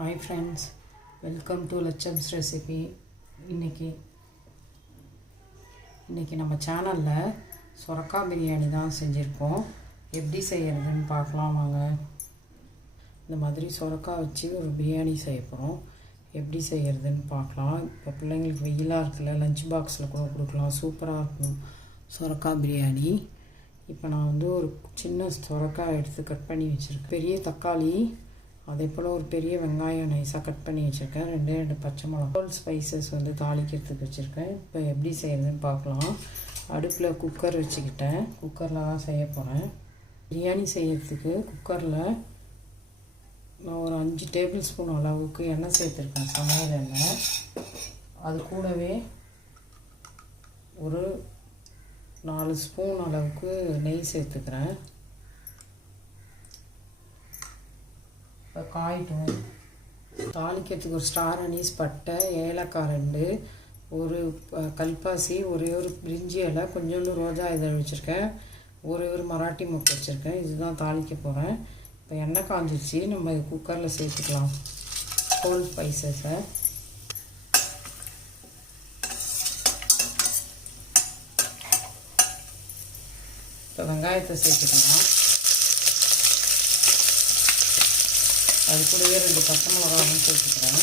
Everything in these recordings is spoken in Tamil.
Hi friends, welcome to Latchams recipe. இன்றைக்கி நம்ம சேனலில் சொரக்காய் பிரியாணி தான் செஞ்சுருக்கோம். எப்படி செய்கிறதுன்னு பார்க்கலாம் வாங்க. இந்த மாதிரி சொரக்காய் வச்சு ஒரு பிரியாணி செய்ய போகிறோம். எப்படி செய்கிறதுன்னு பார்க்கலாம். இப்போ பிள்ளைங்களுக்கு வெயிலாக இருக்குல்ல, லஞ்ச் பாக்ஸில் கூட கொடுக்கலாம், சூப்பராக இருக்கும் சொரக்காய் பிரியாணி. இப்போ நான் வந்து ஒரு சின்ன சொரக்காய் எடுத்து கட் பண்ணி வச்சுருக்கேன். பெரிய தக்காளி, அதே போல் ஒரு பெரிய வெங்காயம் நைஸாக கட் பண்ணி வச்சுருக்கேன். ரெண்டு பச்சை மிளகா, ஹோல் ஸ்பைசஸ் வந்து தாளிக்கிறதுக்கு வச்சுருக்கேன். இப்போ எப்படி செய்கிறதுன்னு பார்க்கலாம். அடுப்பில் குக்கர் வச்சுக்கிட்டேன். குக்கரில் தான் செய்ய போகிறேன். பிரியாணி செய்கிறதுக்கு குக்கரில் நான் ஒரு 5 டேபிள் ஸ்பூன் அளவுக்கு எண்ணெய் சேர்த்துருக்கேன், சமையல் எண்ணெய். அது கூடவே ஒரு 4 ஸ்பூன் அளவுக்கு நெய் சேர்த்துக்கிறேன். இப்போ காயிட்டும். தாளிக்கிறதுக்கு ஒரு ஸ்டார் அனீஸ், பட்டை, ஏலக்காய் 2, ஒரு கல்பாசி, ஒரு பிரிஞ்சி இலை, கொஞ்சோண்டு ரோஜா இதழ் வச்சுருக்கேன், ஒரு மராட்டி மொக்கு வச்சுருக்கேன். இதுதான் தாளிக்க போகிறேன். இப்போ எண்ணெய் காஞ்சிச்சு, நம்ம குக்கரில் சேர்த்துக்கலாம் ஹோல் ஸ்பைசஸை. இப்போ வெங்காயத்தை சேர்த்துக்கலாம். அது கூடவே 2 பச்சை மிளகாவும் சேர்த்துக்கிறேன்.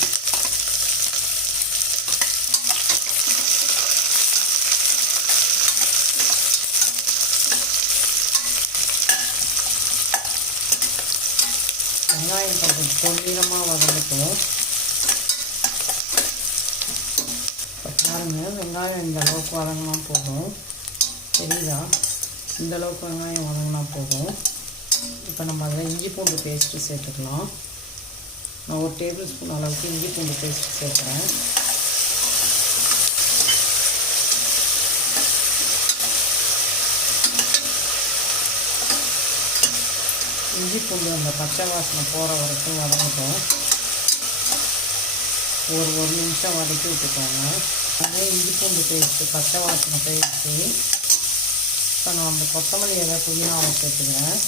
வெங்காயம் கொஞ்சம் பொன்னிறமாக வதங்கட்டும். இப்போ பாருங்கள், வெங்காயம் இந்த அளவுக்கு வதங்கினா போதும். தெரியுதா? இந்த அளவுக்கு வெங்காயம் வதங்கினா போதும். இப்போ நம்ம அதில் இஞ்சி பூண்டு பேஸ்ட்டு சேர்த்துக்கலாம். நான் ஒரு டேபிள் ஸ்பூன் அளவுக்கு இஞ்சி பூண்டு பேஸ்ட்டு சேர்க்குறேன். இஞ்சி பூண்டு அந்த பச்சை வாசனை போகிற வரைக்கும் வதங்கட்டும். ஒரு நிமிஷம் வதக்கி விட்டுக்கோங்க. அதே இஞ்சி பூண்டு பேஸ்ட்டு பச்சை வாசனை போயிடுச்சு. இப்போ நான் அந்த கொத்தமல்லி இலை, புதினாவை சேர்த்துக்கிறேன்.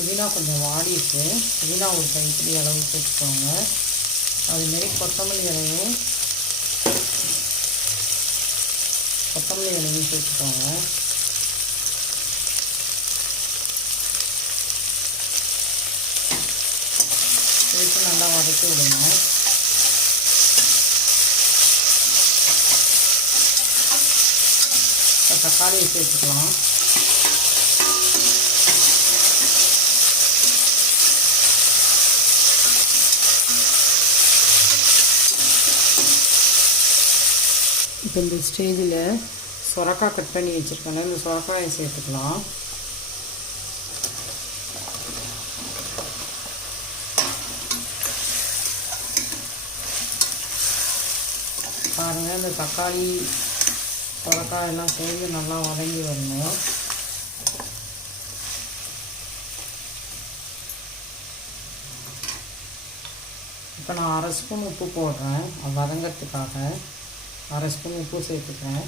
புதினா கொஞ்சம் வாடிட்டு, புதினா ஒரு கைப்பிடி அளவு சேர்த்துக்கோங்க. அதுமாரி கொத்தமல்லி இலையும் சேர்த்துக்கோங்க. சேர்த்து நல்லா வதக்கி விடுங்க. இப்போ தக்காளியை சேர்த்துக்கலாம். இப்போ இந்த ஸ்டேஜில் சொரக்காய் கட் பண்ணி வச்சுருக்கேன், இந்த சொரக்காயை சேர்த்துக்கலாம். பாருங்கள், இந்த தக்காளி சொரக்காய் எல்லாம் சேர்ந்து நல்லா வதங்கி வரணும். இப்போ நான் 1/2 ஸ்பூன் உப்பு போடுறேன், வதங்கிறதுக்காக 1/2 ஸ்பூன் உப்பு சேர்த்துக்கிறேன்.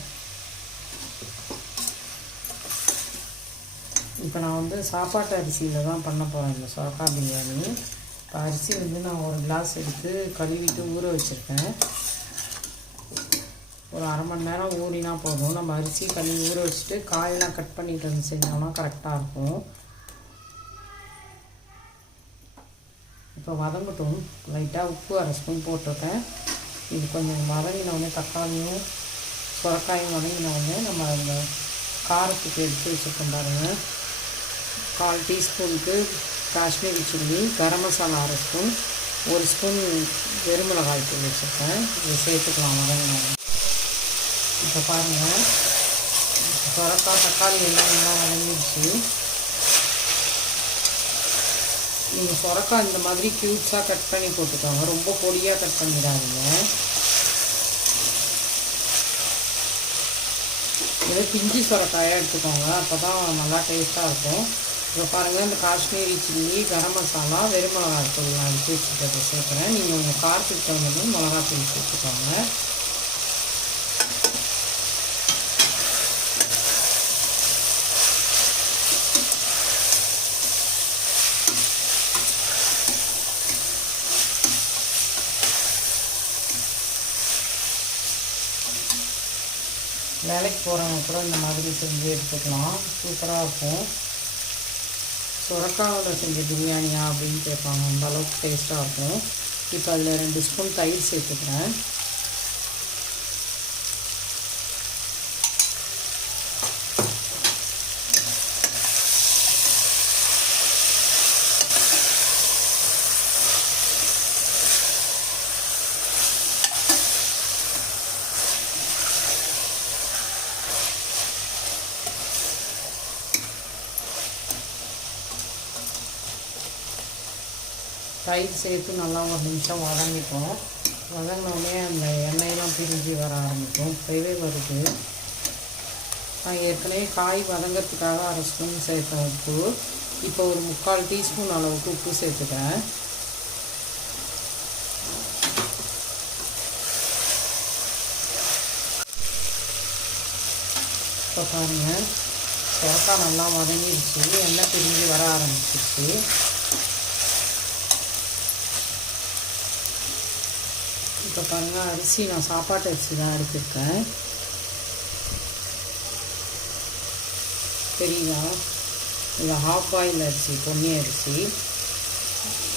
இப்போ நான் வந்து சாப்பாட்டு அரிசியில் தான் பண்ண போகிறேன் இந்த சொரக்காய் பிரியாணி. இப்போ அரிசி வந்து நான் ஒரு கிளாஸ் எடுத்து கழுவிட்டு ஊற வச்சுருக்கேன். ஒரு 1/2 மணி நேரம் ஊறினா போதும். நம்ம அரிசி கழுவி ஊற வச்சுட்டு காயெல்லாம் கட் பண்ணிட்டு வந்து செஞ்சோம்னா கரெக்டாக இருக்கும். இப்போ வதங்கட்டும். லைட்டாக உப்பு 1/2 ஸ்பூன் போட்டிருக்கேன். இது கொஞ்சம் வதங்கினோடனே, தக்காளியும் சொரக்காயும் வதங்கினோடனே நம்ம அந்த காரத்துக்கு எடுத்து வச்சுருக்கோம் பாருங்கள். 1/4 டீஸ்பூனுக்கு Kashmiri chilli, garam masala 1/2 spoon, 1 spoon வெறுமிளகாய் தூள் வச்சுருக்கேன். இதை சேர்த்துக்கலாம் வதங்கினோடனே. இப்போ பாருங்கள், சொரக்காய் தக்காளி எல்லாம் நல்லா வதங்கிடுச்சு. நீங்கள் சொரக்காய் இந்த மாதிரி க்யூப்ஸாக கட் பண்ணி போட்டுக்கோங்க, ரொம்ப பொடியாக கட் பண்ணிடாதீங்க. இதே பிஞ்சு சொரக்காயாக எடுத்துக்கோங்க, அப்போ தான் நல்லா டேஸ்ட்டாக இருக்கும். இப்போ பாருங்கள், இந்த காஷ்மீரி சில்லி, கரம் மசாலா, வெறுமிளகாய் தூள் நான் அடித்து வச்சுட்டு சேர்க்குறேன். நீங்கள் உங்கள் காரத்துக்கு தகுந்த மிளகாத்தூள் சேர்த்துக்கோங்க. வேலைக்கு போகிறவங்க கூட இந்த மாதிரி செஞ்சு எடுத்துக்கலாம். சூப்பராக இருக்கும். சுரக்காவில் செஞ்ச பிரியாணியா அப்படின்னு கேட்பாங்க. அந்த அளவுக்கு டேஸ்ட்டாக இருக்கும். இப்போ அதில் 2 ஸ்பூன் தயிர் சேர்த்துக்கிறேன். தயிர் சேர்த்து நல்லா ஒரு நிமிஷம் வதங்கிட்டோம். வதங்கினோடனே அந்த எண்ணெயெல்லாம் பிரிஞ்சு வர ஆரம்பிக்கும். இப்போவே வருது. நான் ஏற்கனவே காய் வதங்கிறதுக்காக 1/2 ஸ்பூன் சேர்த்தேன் உப்பு. இப்போ ஒரு 3/4 டீஸ்பூன் அளவுக்கு உப்பு சேர்த்துக்கிறேன். இப்போ பாருங்கள், சுரக்காய் நல்லா வதங்கிடுச்சு. எண்ணெய் பிரிஞ்சு வர ஆரம்பிச்சிருச்சு. இப்போ பாருங்கள், அரிசி நான் சாப்பாட்டு அரிசி தான் எடுத்துருக்கேன். தெரியுதா? இது ஹாஃப் பாயில் அரிசி, பொன்னி அரிசி.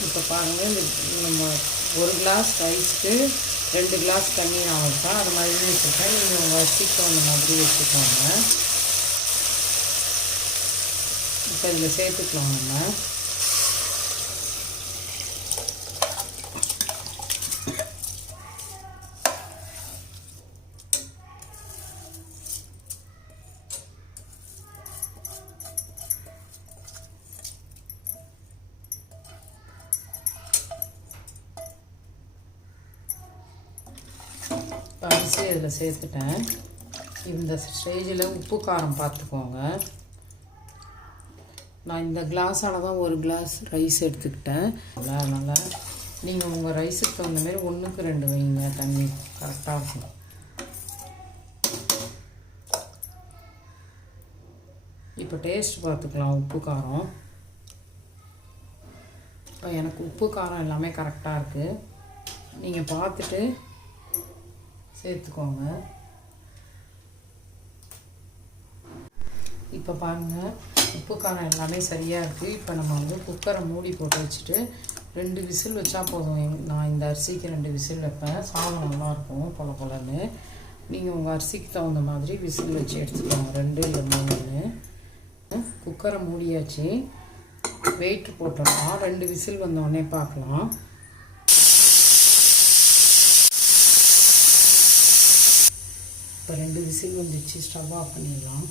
இப்போ பாருங்கள், இந்த நம்ம 1 கிளாஸ் ரைஸ்க்கு 2 கிளாஸ் தண்ணி நான் வைப்பேன். அது மாதிரி வச்சுருக்கேன். நீங்கள் உங்கள் அரிசிக்கு அந்த மாதிரி வச்சுக்கோங்க. இப்போ இதில் சேர்த்துக்கலாம் நம்ம. அரிசி இதில் சேர்த்துட்டேன். இந்த ஸ்டேஜில் உப்பு காரம் பார்த்துக்கோங்க. நான் இந்த கிளாஸால் தான் 1 கிளாஸ் ரைஸ் எடுத்துக்கிட்டேன். அதனால் நீங்கள் உங்கள் ரைஸுக்கு தகுந்த மாதிரி 1க்கு 2 வைங்க. தண்ணி கரெக்டாக இருக்கும். இப்போ டேஸ்ட் பார்த்துக்கலாம் உப்பு காரம். இப்போ எனக்கு உப்பு காரம் எல்லாமே கரெக்டாக இருக்குது. நீங்கள் பார்த்துட்டு சேர்த்துக்கோங்க. இப்போ பாருங்கள், உப்பு காரம் எல்லாமே சரியாக இருக்குது. இப்போ நம்ம வந்து குக்கரை மூடி போட்டு வச்சுட்டு 2 விசில் வச்சா போதும். நான் இந்த அரிசிக்கு 2 விசில் வைப்பேன். சாதம் நல்லாயிருக்கும் பொல பொலன்னு. நீங்கள் உங்கள் அரிசிக்கு தகுந்த மாதிரி விசில் வச்சு எடுத்துக்கோங்க. 2 இல்லை 3ன்னு. குக்கரை மூடியாச்சு. வெயிட் போட்டோம்னா 2 விசில் வந்தோடனே பார்க்கலாம். இப்போ 2 விசில் வந்துச்சு. ஸ்டவ் ஆஃப் பண்ணிடலாம்.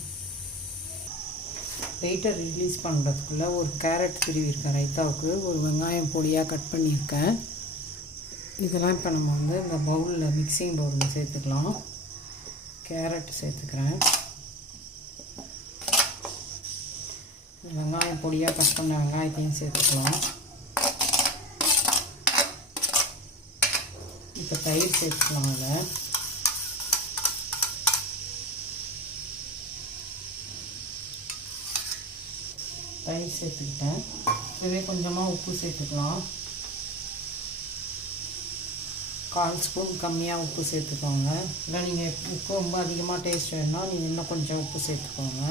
வெயிட்டை ரிலீஸ் பண்ணுறதுக்குள்ளே ஒரு கேரட் திருவிருக்கேன் ரைத்தாவுக்கு. ஒரு வெங்காயம் பொடியாக கட் பண்ணியிருக்கேன். இதெல்லாம் இப்போ நம்ம வந்து இந்த பவுலில், மிக்சிங் பவுலில் சேர்த்துக்கலாம். கேரட் சேர்த்துக்கிறேன். வெங்காயம் பொடியாக கட் பண்ண வெங்காயத்தையும் சேர்த்துக்கலாம். இப்போ தயிர் சேர்த்துக்கலாம். அதில் தயிர் சேர்த்துக்கிட்டேன். இதுவே கொஞ்சமாக உப்பு சேர்த்துக்கலாம். 1/4 ஸ்பூன் கம்மியாக உப்பு சேர்த்துக்கோங்க. இல்லை நீங்கள் உப்பு ரொம்ப அதிகமாக டேஸ்ட் வேணும்னா நீங்கள் இன்னும் கொஞ்சம் உப்பு சேர்த்துக்கோங்க.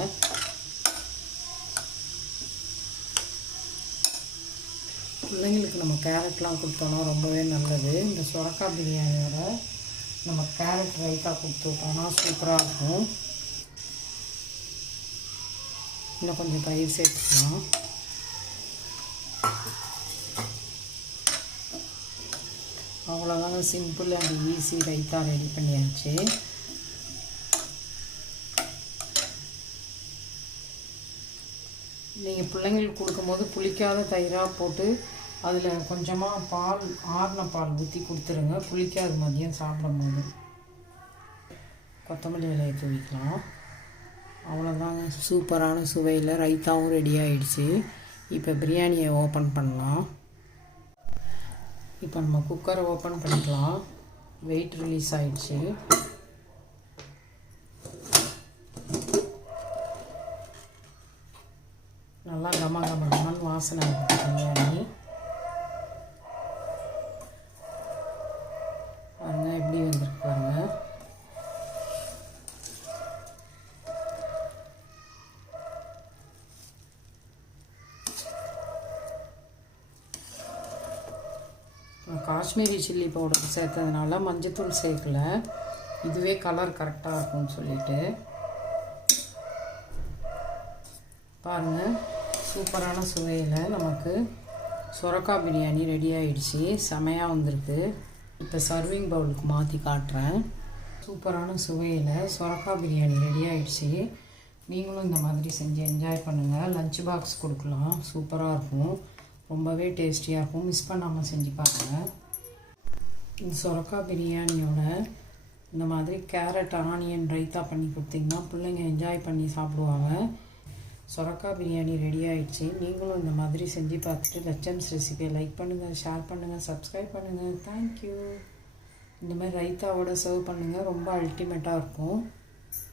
பிள்ளைங்களுக்கு நம்ம கேரட்லாம் கொடுத்தோன்னா ரொம்பவே நல்லது. இந்த சுரக்காய் பிரியாணியோட நம்ம கேரட் ரைத்தா கொடுத்து விட்டோன்னா சூப்பராக இருக்கும். இன்னும் கொஞ்சம் தயிர் சேர்த்துக்கலாம். அவ்வளோதாங்க, simple and easy raita ready பண்ணியாச்சு. நீங்கள் பிள்ளைங்களுக்கு கொடுக்கும்போது புளிக்காத தயிராக போட்டு அதில் கொஞ்சமாக பால், ஆறின பால் ஊற்றி கொடுத்துருங்க. புளிக்காது மதியம் சாப்பிடும்போது. கொத்தமல்லி இலையை தூவிக்கலாம். அவ்வளோதாங்க, சூப்பரான சுவையில் ரைத்தாவும் ரெடி ஆகிடுச்சு. இப்போ பிரியாணியை ஓப்பன் பண்ணலாம். இப்போ நம்ம குக்கரை ஓப்பன் பண்ணிக்கலாம். வெயிட் ரிலீஸ் ஆகிடுச்சு. நல்லா கமகமன்னு வாசனை இருக்குது பிரியாணி. பாருங்கள் எப்படி வந்துருக்கு பாருங்கள். காஷ்மீரி சில்லி பவுடர் சேர்த்ததுனால மஞ்சத்தூள் சேர்க்கல, இதுவே கலர் கரெக்டாக இருக்கும்னு சொல்லிட்டு. பாருங்கள், சூப்பரான சுவையில் நமக்கு சுரக்காய் பிரியாணி ரெடி ஆகிடுச்சி. செமையாக வந்திருக்கு. இப்போ சர்விங் பவுலுக்கு மாற்றி காட்டுறேன். சூப்பரான சுவையில் சுரக்காய் பிரியாணி ரெடி ஆகிடுச்சி. நீங்களும் இந்த மாதிரி செஞ்சு என்ஜாய் பண்ணுங்கள். லஞ்ச் பாக்ஸ் கொடுக்கலாம், சூப்பராக இருக்கும், ரொம்பவே டேஸ்டியாக இருக்கும். மிஸ் பண்ணாமல் செஞ்சு பாருங்கள். இந்த சுரக்காய் பிரியாணியோட இந்த மாதிரி கேரட் ஆனியன் ரைத்தா பண்ணி கொடுத்திங்கன்னா பிள்ளைங்க என்ஜாய் பண்ணி சாப்பிடுவாங்க. சுரக்காய் பிரியாணி ரெடி ஆகிடுச்சி. நீங்களும் இந்த மாதிரி செஞ்சு பார்த்துட்டு லட்சம்ஸ் ரெசிபியை லைக் பண்ணுங்கள், ஷேர் பண்ணுங்கள், சப்ஸ்கிரைப் பண்ணுங்கள். தேங்க்யூ. இந்த மாதிரி ரைத்தாவோட சர்வ் பண்ணுங்கள், ரொம்ப அல்டிமேட்டாக இருக்கும்.